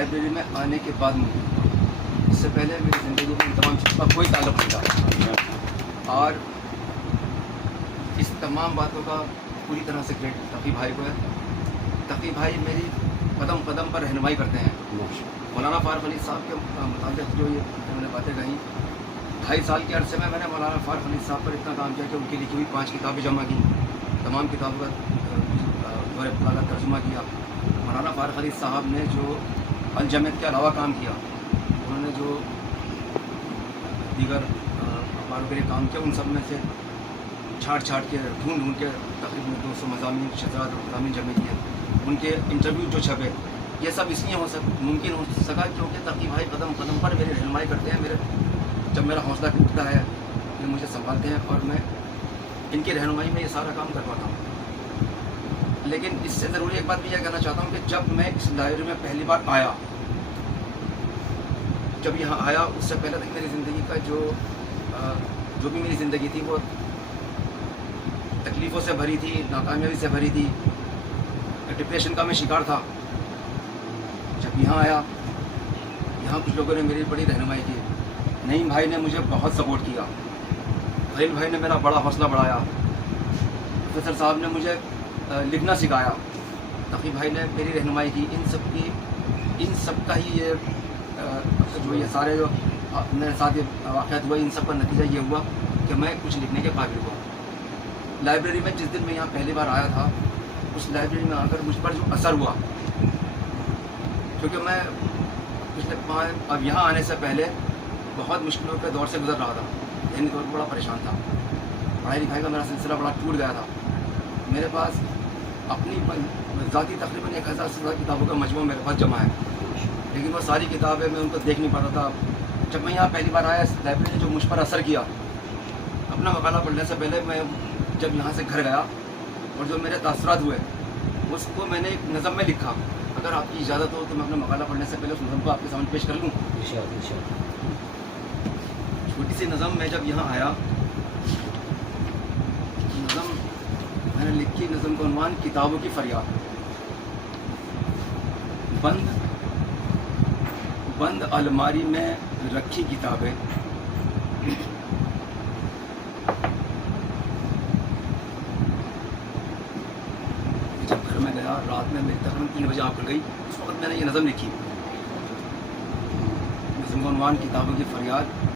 Library میں آنے کے بعد ممکن ہوا۔ اس سے پہلے میری زندگی میں ان تمام چیزوں کا کوئی تعلق نہیں تھا، اور اس تمام باتوں کا پوری طرح سے کریڈٹ تقی بھائی کو ہے۔ تقی بھائی میری قدم قدم پر رہنمائی کرتے ہیں۔ مولانا فاروق علی صاحب کے متعلق جو یہ میں نے باتیں کہیں، 2.5 سال کے عرصے میں نے مولانا فاروق علی صاحب پر اتنا کام کیا کہ ان کی لکھی ہوئی 5 کتابیں جمع کی، تمام کتابوں کا دور مطالعہ ترجمہ کیا۔ مولانا فاروق علی صاحب نے جو الجمیت کے علاوہ کام کیا، انہوں نے جو دیگر اخباروں کے لیے کام کیا، ان سب میں سے چھانٹ کے ڈھونڈ کے تقریباً 200 مضامین شہزاد اور مضامین جمع کیے۔ ان کے انٹرویو جو چھپے، یہ سب اس لیے ممکن ہو سکا کیونکہ تقی بھائی قدم قدم پر میری رہنمائی کرتے ہیں۔ جب میرا حوصلہ ٹوٹتا ہے یہ مجھے سنبھالتے ہیں، اور میں ان کی رہنمائی میں یہ سارا کام کر پاتا ہوں۔ لیکن اس سے ضروری ایک بات بھی یہ کہنا چاہتا ہوں کہ جب میں اس لائبریری میں پہلی بار آیا، جب یہاں آیا، اس سے پہلے تک میری زندگی کا جو بھی میری زندگی تھی وہ تکلیفوں سے بھری تھی، ناکامیابی سے بھری تھی، ڈپریشن کا میں شکار تھا۔ جب یہاں آیا، یہاں کچھ لوگوں نے میری بڑی رہنمائی کی۔ نعیم بھائی نے مجھے بہت سپورٹ کیا، خلیل بھائی نے میرا بڑا حوصلہ بڑھایا، پروفیسر صاحب نے مجھے لکھنا سکھایا، تقی بھائی نے میری رہنمائی کی۔ ان سب کا ہی یہ سارے جو میرے ساتھ یہ واقعات ہوئے، ان سب کا نتیجہ یہ ہوا کہ میں کچھ لکھنے کے قابل ہوا۔ لائبریری میں جس دن میں یہاں پہلی بار آیا تھا، اس لائبریری میں آ کر مجھ پر جو اثر ہوا، کیونکہ میں اب یہاں آنے سے پہلے بہت مشکلوں کے دور سے گزر رہا تھا، ذہنی طور پر بڑا پریشان تھا، پڑھائی لکھائی کا میرا سلسلہ بڑا ٹوٹ گیا تھا۔ میرے پاس اپنی ذاتی تقریباً 1000 سے زیادہ کتابوں کا مجموعہ میرے پاس جمع ہے، لیکن وہ ساری کتابیں میں ان کو دیکھ نہیں پاتا تھا۔ جب میں یہاں پہلی بار آیا، اس لائبریری نے جو مجھ پر اثر کیا، اپنا مقالہ پڑھنے سے پہلے میں جب یہاں سے گھر گیا اور جو میرے تاثرات ہوئے، اس کو میں نے ایک نظم میں لکھا۔ اگر آپ کی اجازت ہو تو میں اپنا مقالہ پڑھنے سے پہلے اس نظم کو آپ کے سامنے پیش کر لوں۔ چھوٹی سی نظم میں جب یہاں آیا، نظم میں نے لکھی، نظم کا عنوان کتابوں کی فریاد۔ بند الماری میں رکھی کتابیں، جب گھر میں گیا، رات میں میری تقریباً 3 بجے آنکھ کھل گئی، اس وقت میں نے یہ نظم لکھی۔ نظم کا عنوان کتابوں کی فریاد۔